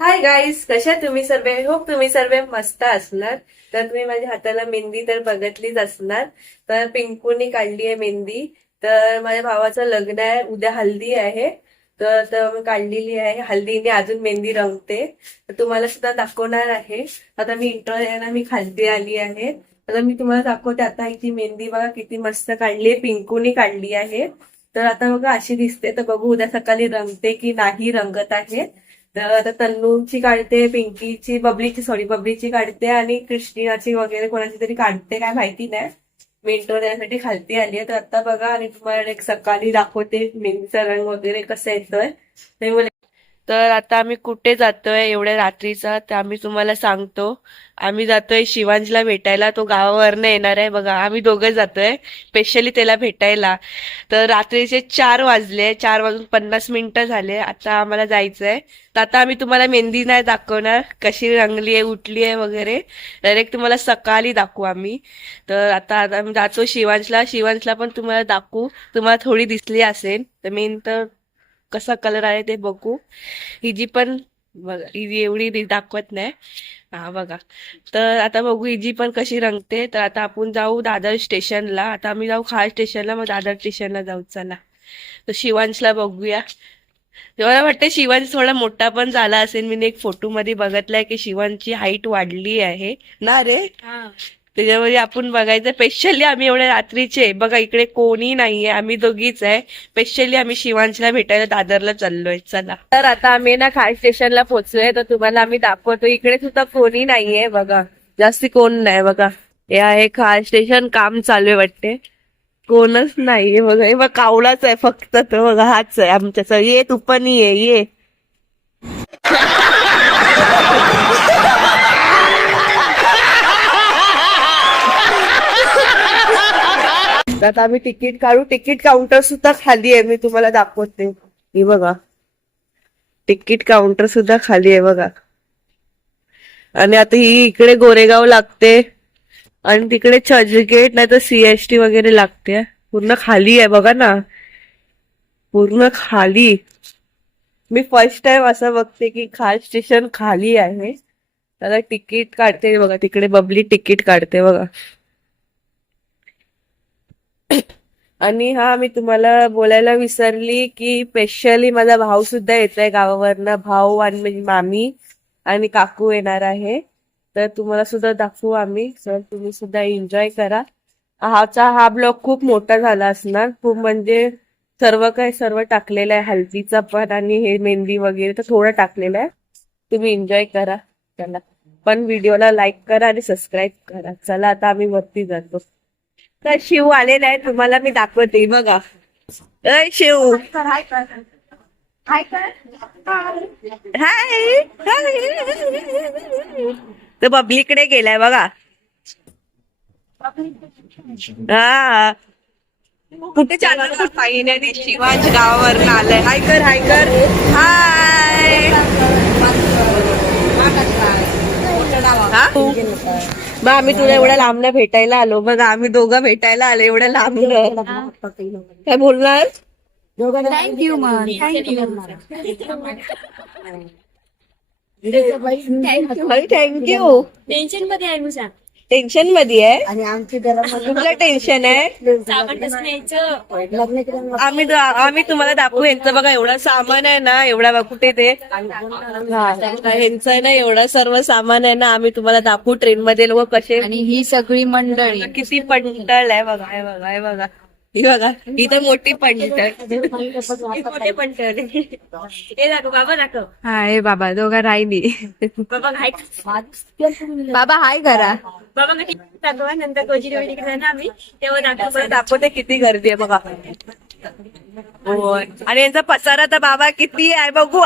Hi guys, कशा तुम्ही सर्व? होप तुम्ही सर्व मस्त असणार. तर तुम्ही माझ्या हाताला मेहंदी तर बघितलीच असणार. तर पिंकूनी काढली आहे मेहंदी. तर माझ्या भावाचं लग्न आहे, उद्या हल्दी आहे. तर मी काढलेली आहे. हल्दीने अजून मेहंदी रंगते. तर तुम्हाला सुद्धा दाखवणार आहे. आता मी मी खालती आली आहे. आता मी तुम्हाला दाखवते. आता हिची मेहंदी बघा किती मस्त काढली आहे, पिंकूनी काढली आहे. तर आता बघा अशी दिसते. तर बघू उद्या सकाळी रंगते की नाही रंगत आहे. तर आता तन्नूची काढते, पिंकीची, बबलीची काढते आणि क्रिस्टिनाची वगैरे कोणाची तरी काढते, काय माहिती नाही. मी इंट्रो देण्यासाठी खालती आली आहे. तर आता बघा आणि तुम्हाला एक सकाळी दाखवते मेहंदीचा रंग वगैरे कसा येतोय. तर आता आम्ही कुठे जातोय एवढ्या रात्रीचा ते आम्ही तुम्हाला सांगतो. आम्ही जातोय शिवांशला भेटायला. तो गावावरनं येणार आहे. बघा आम्ही दोघं जातोय स्पेशली त्याला भेटायला. तर रात्रीचे 4 वाजले, 4:50 झाले. आता आम्हाला जायचंय. तर आता आम्ही तुम्हाला मेहंदी नाही दाखवणार कशी रंगली आहे, उठली आहे वगैरे. डायरेक्ट तुम्हाला सकाळी दाखवू आम्ही. तर आता आम्ही जातो शिवांशला पण तुम्हाला दाखवू. तुम्हाला थोडी दिसली असेल. तर मेन तर कसा कलर आहे ते बघू. हिजी पण बघा, हिजी एवढी दाखवत नाही. हा बघा. तर आता बघू हिजी पण कशी रंगते. तर आता आपण जाऊ दादर स्टेशनला. आता आम्ही जाऊ खास स्टेशनला, मग दादर स्टेशनला जाऊ. चला. तर शिवांशला बघूया. मला वाटतं शिवांश थोडा मोठा पण झाला असेल. मी एक फोटो मध्ये बघितलाय की शिवांशची हाईट वाढली आहे ना रे. त्याच्यामध्ये आपण बघायचं. स्पेशली आम्ही एवढ्या रात्रीचे बघा इकडे कोणी नाहीये, आम्ही दोघीच आहे. स्पेशली आम्ही शिवांशला भेटायला दादरला चाललोय. चला. तर आता आम्ही ना खास स्टेशनला पोहोचलोय. तर तुम्हाला आम्ही दाखवतो. इकडे सुद्धा कोणी नाहीये बघा, जास्ती कोण नाही बघा. हे आहे खास स्टेशन, काम चालू आहे वाटते. कोणच नाहीये बघा. हे बघ कावळाच आहे फक्त, तो बघा हाच आहे आमच्या. ये तू पण ये. आता आम्ही तिकीट काढू. तिकीट काउंटर सुद्धा खाली आहे, मी तुम्हाला दाखवते. ही बघा तिकीट काउंटर सुद्धा खाली आहे बघा. आणि आता ही इकडे गोरेगाव लागते आणि तिकडे चर्चगेट नाही तर सीएसटी वगैरे लागते. पूर्ण खाली आहे बघा ना, पूर्ण खाली. मी फर्स्ट टाइम असं बघते की खास स्टेशन खाली आहे. त्याला तिकीट काढते बघा, तिकडे बबली तिकीट काढते बघा. आणि हा मी तुम्हाला बोलायला विसरली की स्पेशली माझा भाऊ सुद्धा येत आहे गावावरनं. भाऊ आणि माझी मामी आणि काकू येणार आहे. तर तुम्हाला सुद्धा दाखवू आम्ही. तर तुम्ही सुद्धा एन्जॉय करा. हा ब्लॉग खूप मोठा झाला असणार. खूप म्हणजे सर्व टाकलेलं आहे, हल्दीचा पण आणि हे मेहंदी वगैरे तर थोडं टाकलेलं आहे. तुम्ही एन्जॉय करा. चला. पण व्हिडिओला लाईक करा आणि सबस्क्राईब करा. चला आता आम्ही वरती जातो. तर शिव आलेला आहे, तुम्हाला मी दाखवते बघा. अय शिव, हाय. तो बबलीकडे गेलाय बघा. हा कुठे चालला फायनली शिवांश गावावरून आलाय. हाय कर हाय. हा मग आम्ही तुला एवढ्या लांबनं भेटायला आलो. बघा आम्ही दोघं भेटायला आलो एवढ्या लांबनं. काय बोलणार? Thank you ma'am. थँक्यू. टेन्शन मध्ये आहे मी सांग. टेन्शन मध्ये आहे आणि आमची घरामध्ये कुठलं टेन्शन आहे? साबणच न्यायचं. लग्न केल्यानंतर आम्ही तुम्हाला दाखवू. यांचं बघा एवढा सामान आहे ना, एवढा बघा कुठे ते यांचं आहे ना, एवढा सर्व सामान आहे ना. आम्ही तुम्हाला दाखवू ट्रेन मध्ये लोक कसे आणि ही सगळी मंडळी किती पंटळ आहे बघा. हे बघा ही बघा, ही तर मोठी पंटळ. मोठी पंटळ. हे दाखव बाबा, दाखव. हा हे बाबा दोघा राहिली. बाबा हाय. बाबा हाय करा. बाबा कधी दाखवा. नंतर कोचिंग ना आम्ही तेव्हा दाखवते किती गर्दी आहे बघा. होय. आणि यांचा पसारा तर बाबा किती आहे बघू.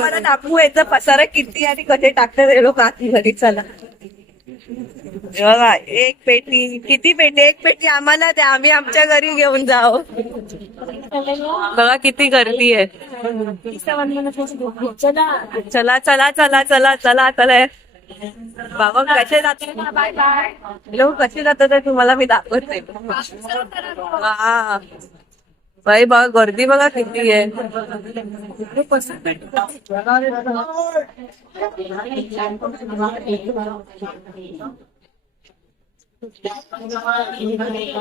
मला दाखवू याचा पसारा किती आणि कसे टाकतात हे लोक आतमध्ये. चला बघा, एक पेटी. किती पेटी? एक पेटी आम्हाला द्या, आम्ही आमच्या घरी घेऊन जाऊ. बघा किती गर्दी आहे. चला चला चला चला चला चला. बाबा कसे जातात लोक, कसे जातात तुम्हाला मी दाखवते. हा बाई बघा गर्दी बघा किती आहे.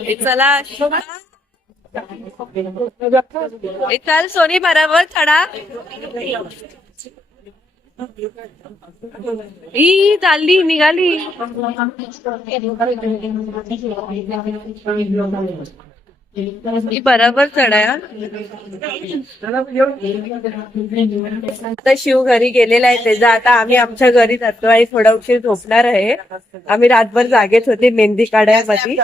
हे चला हे चल सोनी बरोबर चढा. ही चालली निघाली. ही बरोबर चढाया. आता शिव घरी गेलेला आहे त्याचा. आता आम्ही आमच्या घरी जातो आणि थोडा उशीर झोपणार आहे. आम्ही रातभर जागेत होते मेहंदी काढायमध्ये.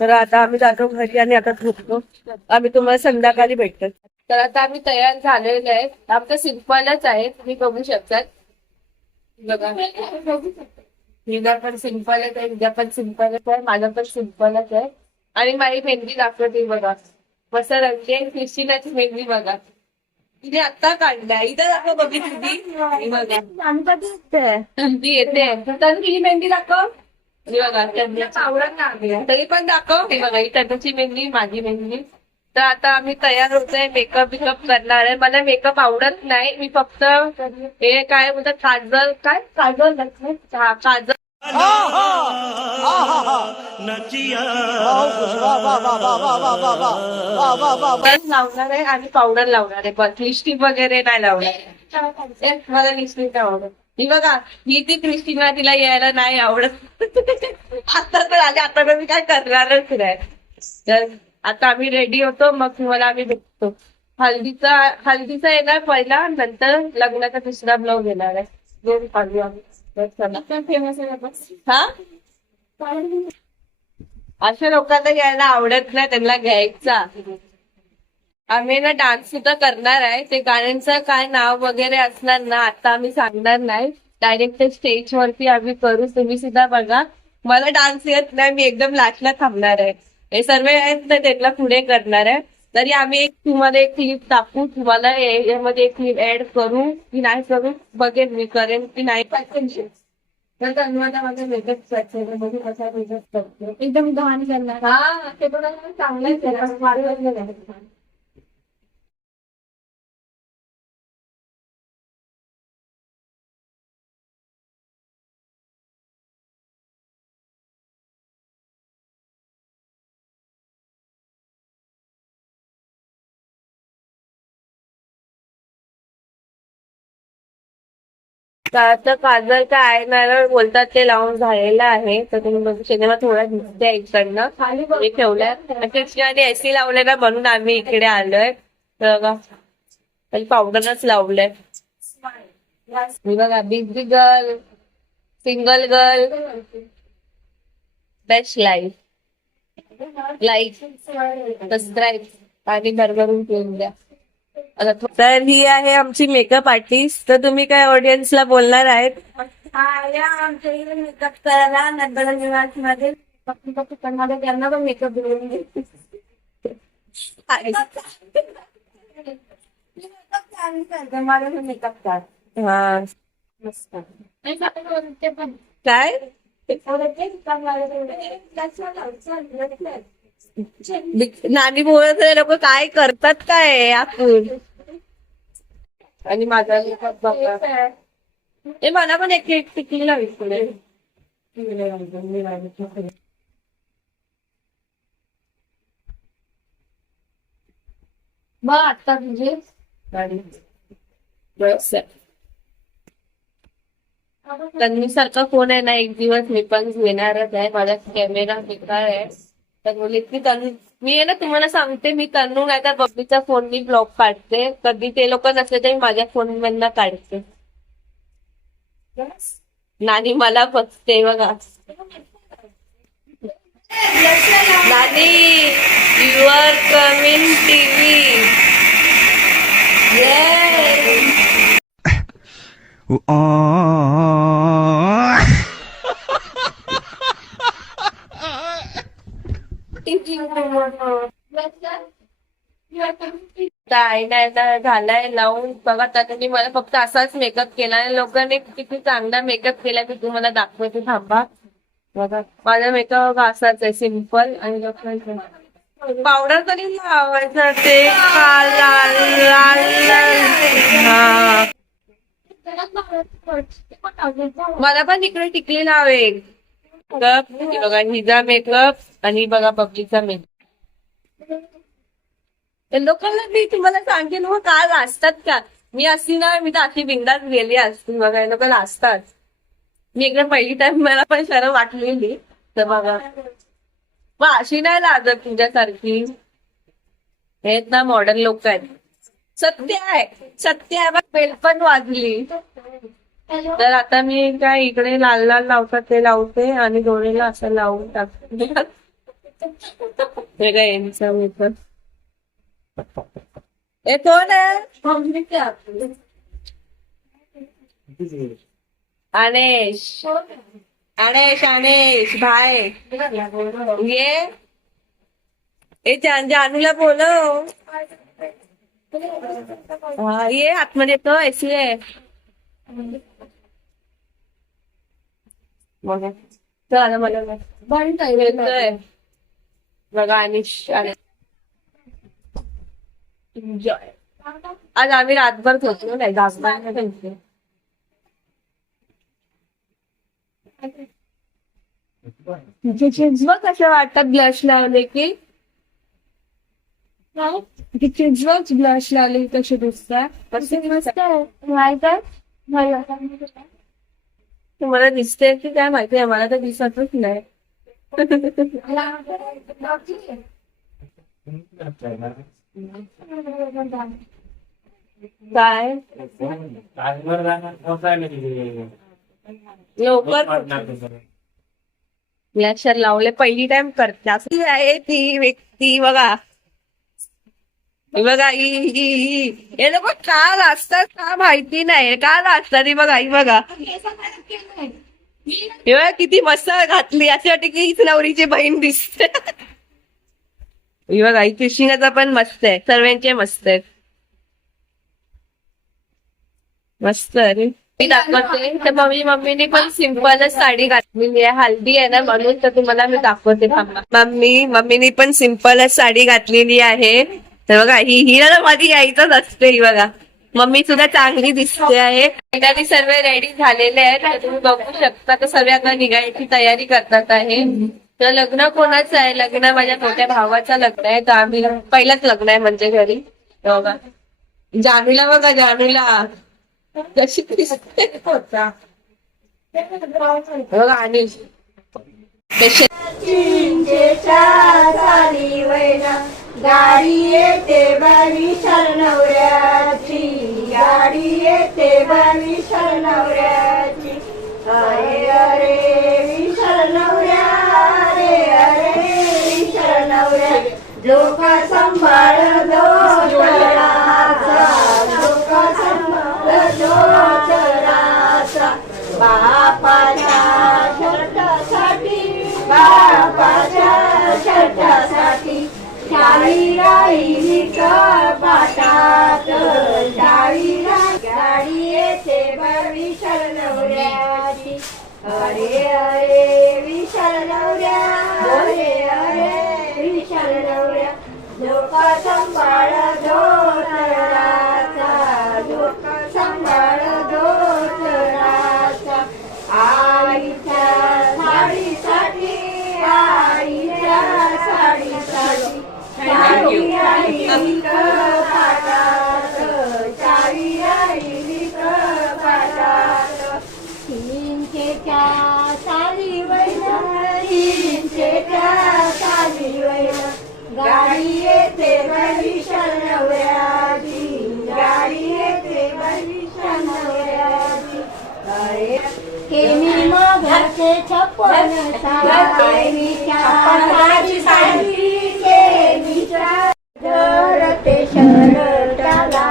तर आता आम्ही जातो घरी आणि आता झोपतो. आम्ही तुम्हाला संध्याकाळी भेटतो. तर आता आम्ही तयार झालेलो आहे. आमचं सिंपलच आहे, तुम्ही बघू शकतात. बघा हिला पण सिंपलच आहे, हिला पण सिंपलच आहे, माझा पण सिंपलच आहे. आणि माझी मेहंदी दाखवते बघा मस्त रंगते. क्रिस्टिनाची मेहंदी बघा तिने आता काढलाय. इथं दाखव बघितली ती येते. तर तिची मेहंदी दाखव. हे बघा तरी पण दाखव. हे बघा ही त्याची मेहंदी, माझी मेहंदी. तर आता आम्ही तयार होतोय. मेकअप बिकअप करणार आहे. मला मेकअप आवडत नाही. मी फक्त हे काय बोलतात काजल, काय काजल काजल लावणार आहे आणि पावडर लावणार आहे. बस लिपस्टिक वगैरे नाही लावणार. मला लिपस्टिक आवडत. ही बघा ही ती क्रिस्टिना, तिला यायला नाही आवडत. आता तर आले, आता तर मी काय करणारच नाही. तर आता आम्ही रेडी होतो, मग तुम्हाला आम्ही भेटतो. हल्दीचा येणार पहिला, नंतर लग्नाचा दुसरा ब्लाऊज येणार आहे. दोन पाहू आम्ही. फेमस आहे हा. अशा लोकांना घ्यायला आवडत नाही, त्यांना घ्यायचा. आम्ही ना डान्स सुद्धा करणार आहे. ते गाण्यांचं काय नाव वगैरे असणार ना आता आम्ही सांगणार नाही. डायरेक्ट स्टेज वरती आम्ही करू. तुम्ही सुद्धा बघा. मला डान्स येत नाही, मी एकदम लास्टला थांबणार आहे. हे सर्व आहेत तर त्यांना पुढे करणार आहे. तरी आम्ही तुम्हाला एक क्लिप टाकू. तुम्हाला यामध्ये एक क्लिप ऍड करू की नाही करू बघेन मी, करेन की नाही. तर माझा मेकअप बघू कसा मेकअप करतो. एकदम घाण करणार. हा ते पण चांगलंच आहे. आता काजल काय आयलाइनर बोलतात ते लावून झालेलं आहे. तर तुम्ही बघू शकता मला थोडा दिसते इकडनं खाली ठेवलंय. कृष्णाने एसी लावलेला म्हणून आम्ही इकडे आलोय. बघा पावडरच लावलंय. मी बघा big girl, single girl, best life, subscribe आणि भरभरून ठेवून द्या. तर ही आहे आमची मेकअप आर्टिस्ट. तर तुम्ही काय ऑडियन्सला बोलणार आहेत? आमच्या इकडे मेकअप करायला नंतर निवासमध्ये त्यांना पण मेकअप देऊन मेकअप हा मस्त काय नानी बोलत लोक काय करतात काय आपण. आणि माझा हे मला पण एक टिकली लावी पुढे. मग आता तुझे तन्वी सारखा कोण आहे ना. एक दिवस मी पण घेणारच आहे. माझा कॅमेरा बेकार आहे. तर बोलली की तन्वी मी आहे ना तुम्हाला सांगते, मी तन्नू नाही तर बबलीच्या फोननी ब्लॉग काढते. कधी ते लोक नसले तर मी माझ्या फोन मधनं काढते. नानी मला बघते बघा. नानी you are coming TV. Eyeliner झालाय लावून बघा. त्याने मी मला फक्त असाच मेकअप केला. लोकांनी किती चांगला मेकअप केला की तुम्हाला दाखवते थांबा. बघा माझा मेकअप असाच आहे सिंपल. आणि लोकांचा पावडर तरी लावायचं ते लाल लाल लाल लाल. मला पण इकडे टिकली लावे मेकअप. बघा हिचा मेकअप आणि बघा पब्लिकचा मेकअप. लोकांना मी तुम्हाला सांगेन हो का लाजतात का. मी अशी ना मी तर अशी बिंदात गेली असती. बघा लोक लाजतात. मी एकदम पहिली टाइम मला पण शरम वाटलेली. तर बघा मग अशी नाही लाजत तुझ्यासारखी. हे ना मॉडर्न लोक आहेत. सत्य आहे बघ बेल पण वाजली. तर आता मी काय इकडे लाल लाल लावतात ते लावते आणि डोळेला असं लावून टाकते. हे काय यांचं मेकअप. हे कोण आहे. अनेश अनेश अनेश भाई ये जानूला बोलो. हाँ ये आतमध्ये तो ऐसी आहे. चला मला बघा अनिश आज आम्ही रातभर झोपलो नाही. जागरण त्यांचे चिंचवा कशा वाटतात ब्लश लावले की. चिंचवाच ब्लश लावले कसे दिसतात. मस्त आहे. तुम्हाला दिसते की काय माहिती आहे. मला तर दिसतच नाही. काय लवकर ब्लॅशर लावले पहिली टाइम करते आहे ती व्यक्ती. बघा बघा हे लोक का लाजतात का माहिती नाही. का लाजतात ही बघा. ही बघा हे बघा किती मस्त घातली. अशी वाटते की हीच नवरीची बहीण दिसते. ही बघा ही फिशिंगचा पण मस्त आहे. सर्वांचे मस्त आहेत. मस्त रे. मी दाखवते तर मम्मीने पण सिंपलच साडी घातलेली आहे. हल्दी आहे ना म्हणून तर तुम्हाला मी दाखवते. मम्मीने पण सिंपलच साडी घातलेली आहे. तर बघा ही ना माझी यायचंच असते. ही बघा मम्मी सुद्धा चांगली दिसते आहे. आणि सर्व रेडी झालेले आहेत. तुम्ही बघू शकता तर सर्व आता निघायची तयारी करतात आहे. तर लग्न कोणाचं आहे. लग्न माझ्या मोठ्या भावाचं लग्न आहे. तर आम्ही पहिलंच लग्न आहे म्हणजे घरी. बघा जानूला बघा जानूला कशी दिसते. बघा आणि गाडी येते विशाल नवऱ्याची. गाडी येते विशाल नवऱ्याची. अरे अरे विशाल नवऱ्या. अरे अरे विशाल नवऱ्या. लोका सांभाळ दोतराचा. लोका सांभाळ दोतराचा. बापाच्या शर्टासाठी. बापाच्या शर्टासाठी शाळी राहिली कपाटात. शाळी गाडी येते विशाल नवऱ्याची. अरे अरे विशाल नवऱ्या. अरे अरे विशाल नवऱ्या. लोका सांभाळ धोतराचा. लोका सांभाळ धोतराचा. आईच्या साडीसाठी. आईच्या साडीसाठी शाळी राहिली कपाटात. शाळी राहिली कपाटात. हिंचेच्या साली वैना. हिंचेच्या साली वैना. गाडी येते विशाल नवऱ्याची. गाडी येते विशाल नवऱ्याची. अरे केमी मग घरचे छप्पन साडीच्या धरते शरटाला.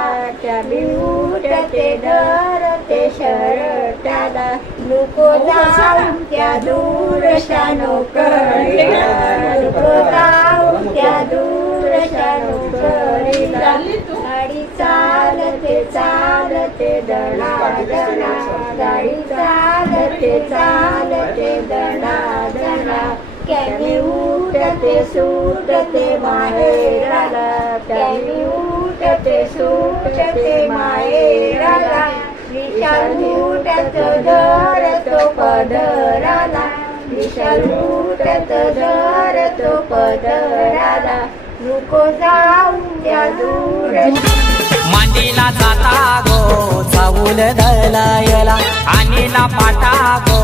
उठते धरते शरटाला. नको जाऊन त्या दूरशा नोकरीला. नको जाऊन त्या दूरशा नोकरीला. गाडी चालते चालते दणा दणा. गाडी चालते चालते दणा दणा. कॅने उठ उठते सुटते माहेराला त्याने उठते सुटते माहेराला विशाल उठत धरतो पदराला विशाल उठत धरतो पदराला नको जाऊ त्या दूर मांडीला जाता गो चावूल दलायला आणीला पाटा गो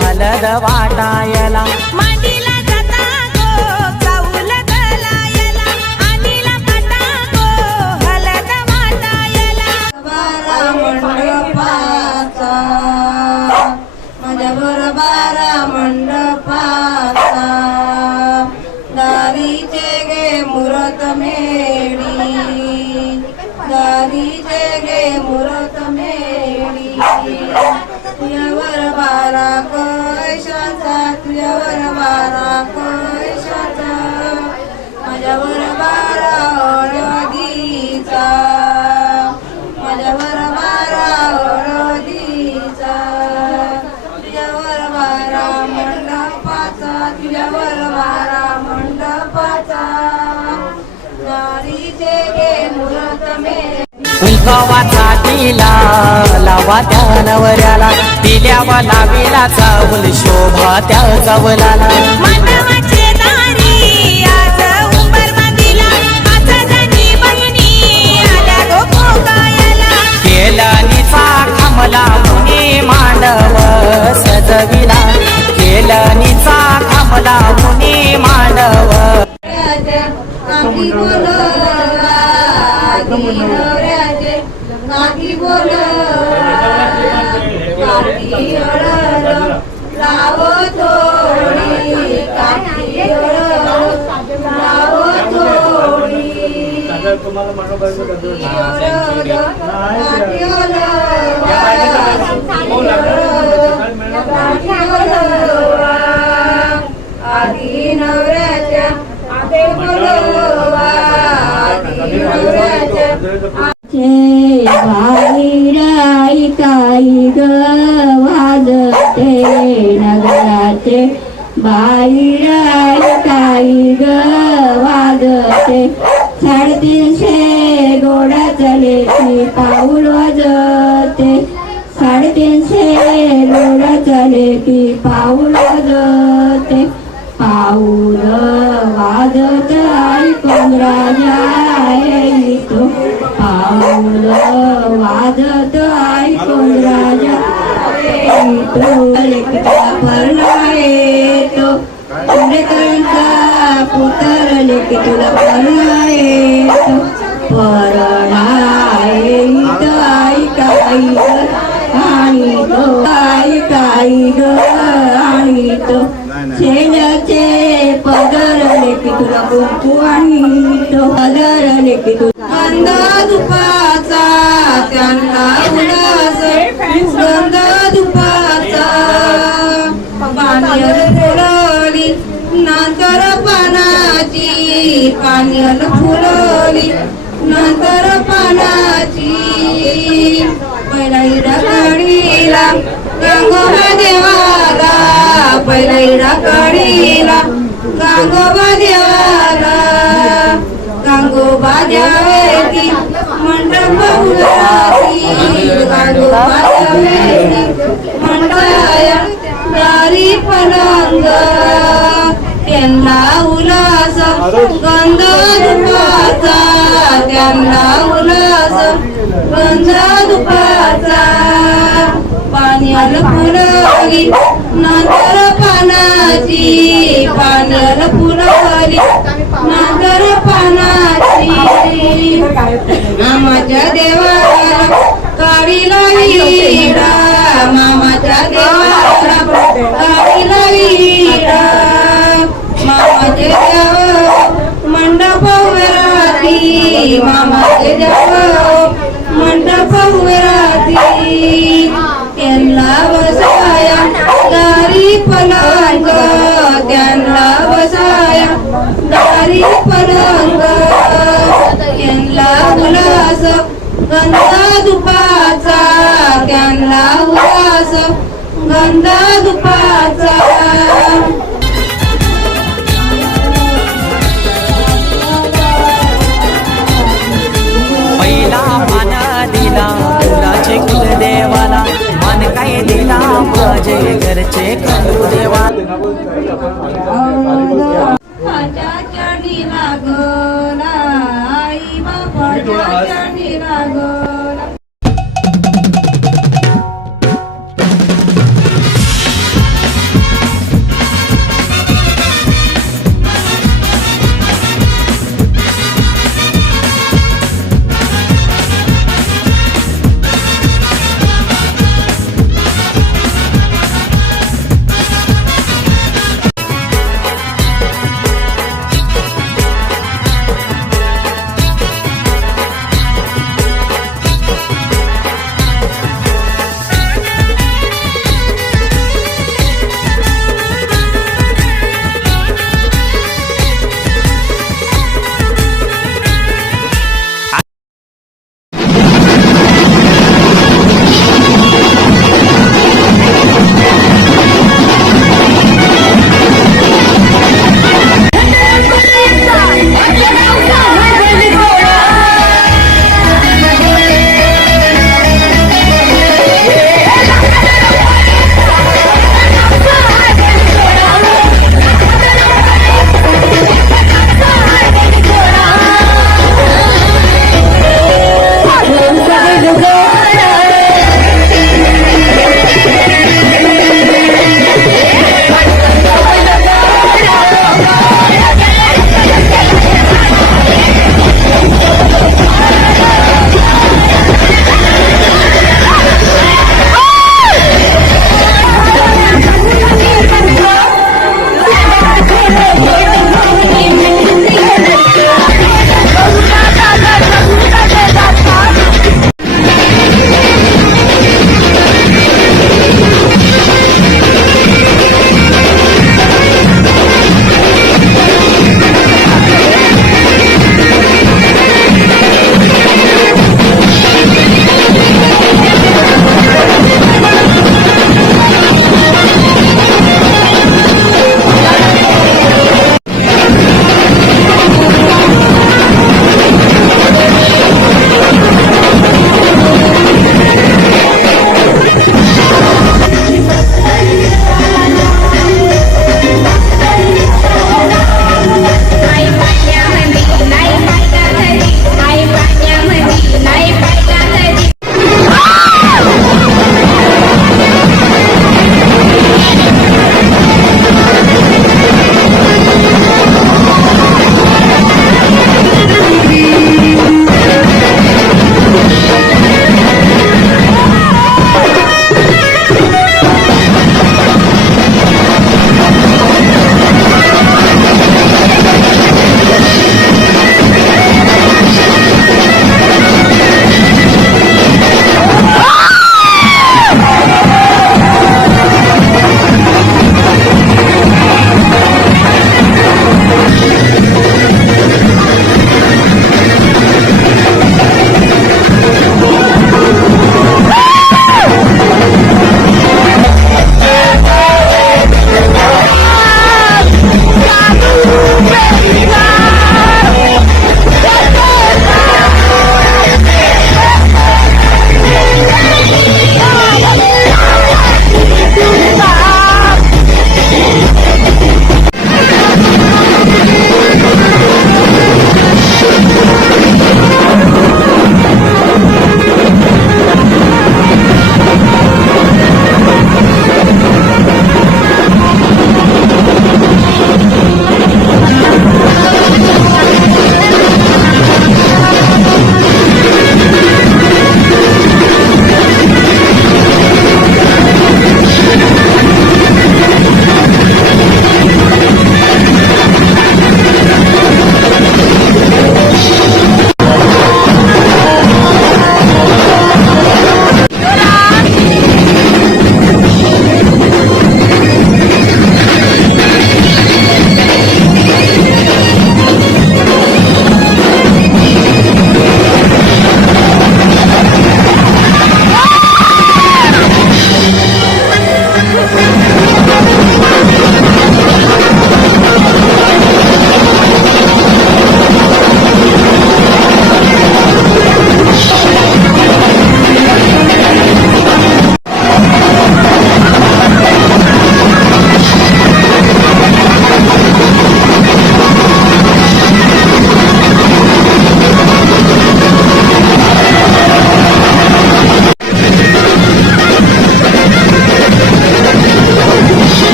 हलद वाटायला मांडीला जाता गो चावूल दलायला आणीला पाटा गो हलद वाटायला बारा मंडपाचा माझ्या बारा मंडपाचा दारीचे गे मुरत मेडी दारीचे गे मुरत मेडी तुझ्यावर बारा कैशाचा तुझ्यावर बारा कैशाचा माझ्यावर बारा हळदीचा माझ्यावर बारा हळदीचा तुझ्यावर बारा मंडपाचा तुझ्यावर बारा मंडपाचा दारीचे गे मुरत मेडी कुंकवाचा दिला लावा त्या नवऱ्याला दिल्यावा लावीला चावल शोभा त्या चावलाला मानवाचे दारी आज उंबर बांधिला आज जणी बहिणी आल्या गो पोकायला केलनीचा कमला मुनी मांडव सजविला केलनीचा कमला मुनी मांडव काकी बोलवा नवऱ्याचे काकी बोलवा काकी हळद लावो थोडी काकी हळद लावो थोडी काकी हळद आधी नवऱ्याच्या आधी बोलवा आधी नवऱ्याच्या बाईराई काही ग वाजते नगराचे बाईराई काही ग वाजते 350 घोडा चले की पाऊल वाजते 350 घोडा चले की पाऊल वाजते पाऊल वाजत ऐकून राजा येतो पाऊल वाजत ऐकून राजा येतो लेखितला परणा येतो पुणेकरांचा पुतर लेखितला परणा येतो परणा येत ऐकाई ग आणि तो ऐकाई ग आणि तो शेल्याचे पदर लेखी तुला कुंकू आणि तो पदर लेखी तुला गंध दुपाचा त्यांना उल्हास गंध दुपाचा पाण्याला फुलवली नंतर पानाची पाण्याला फुलवली नंतर पानाची पहिला हिरा काढीला गंगोबा देवाला पहिला हिरा काढीला गंगोबा देवाला गंगोबा द्यावेती मंडप उघडाती गंगोबा द्यावेती मंडया दारी पलंग त्यांना उल्हास गंध दुपाचा त्यांना उल्हास गंध दुपाचा पाण्याला फुलवली नंतर पानाची पाण्याला फुलवली नंतर पानाची मामाच्या देवाला काळीला विडा मामाच्या देवाला काळीला विडा मामाचे देव मंडप उभे मामाचे देव मंडप उभे त्यांना बसाया दारी पलंग त्यांना बसाया दारी पलंग त्यांना उल्हास गंधा दुपाचा त्यांना उल्हास गंधा दुपाचा माझ्या चरणी लागला आई बाबाच्या चरणी लागला.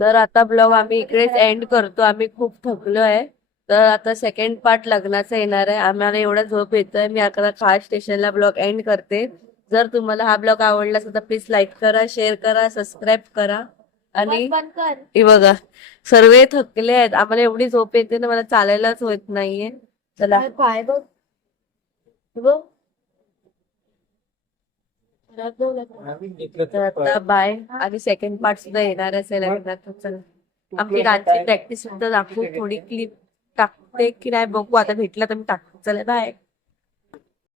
तर आता ब्लॉग आम्ही इकडेच एंड करतो. आम्ही खूप थकलो आहे. तर आता सेकंड पार्ट लग्नाचा येणार आहे. आम्हाला एवढा झोप येतोय. मी आता खास स्टेशनला ब्लॉग एंड करते. जर तुम्हाला हा ब्लॉग आवडला असेल तर प्लीज लाईक करा, शेअर करा, सबस्क्राईब करा. आणि हे बघा सर्व थकले आहेत. आम्हाला एवढी झोप येते ना, मला चालायलाच होत नाहीये. चला पाय बघ. तर आता बाय. आणि सेकंड पार्ट सुद्धा येणार असेल लग्नात. चला आमची डान्सची प्रॅक्टिस सुद्धा दाखवू. थोडी क्लिप टाकते की नाही बघू. आता भेटला तर मी टाकते. चला बाय.